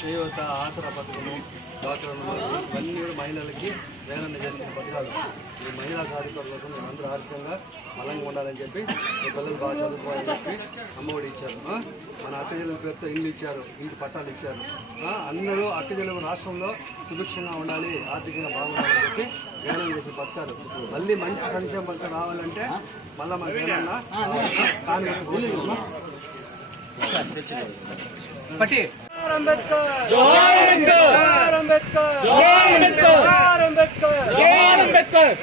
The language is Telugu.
చేయూత ఆసరా పథకము డాక్టర్ ఇవన్నీ కూడా మహిళలకి వేలన్న చేసిన పథకాలు. ఈ మహిళా సాధికారుల కోసం మేమందరూ ఆర్థికంగా బలంగా ఉండాలని చెప్పి ఈ పిల్లలు బాగా చదువుకోవాలని చెప్పి అమ్మఒడి ఇచ్చారు. మన అక్కజల్లుల పేరుతో ఇల్లు ఇచ్చారు, ఇంటి పట్టాలు ఇచ్చారు. అందరూ అక్కజల్లు రాష్ట్రంలో సుభిక్షంగా ఉండాలి, ఆర్థికంగా బాగుండాలని చెప్పి వేలం చేసిన పథకాలు. మళ్ళీ మంచి సంక్షేమ పథకం రావాలంటే మళ్ళీ మనకి ఏమన్నా పట్టి అంబేద్కర్ జోహార్ అంబేద్కర్ జోహార్ అంబేద్కర్ జోహార్ అంబేద్కర్.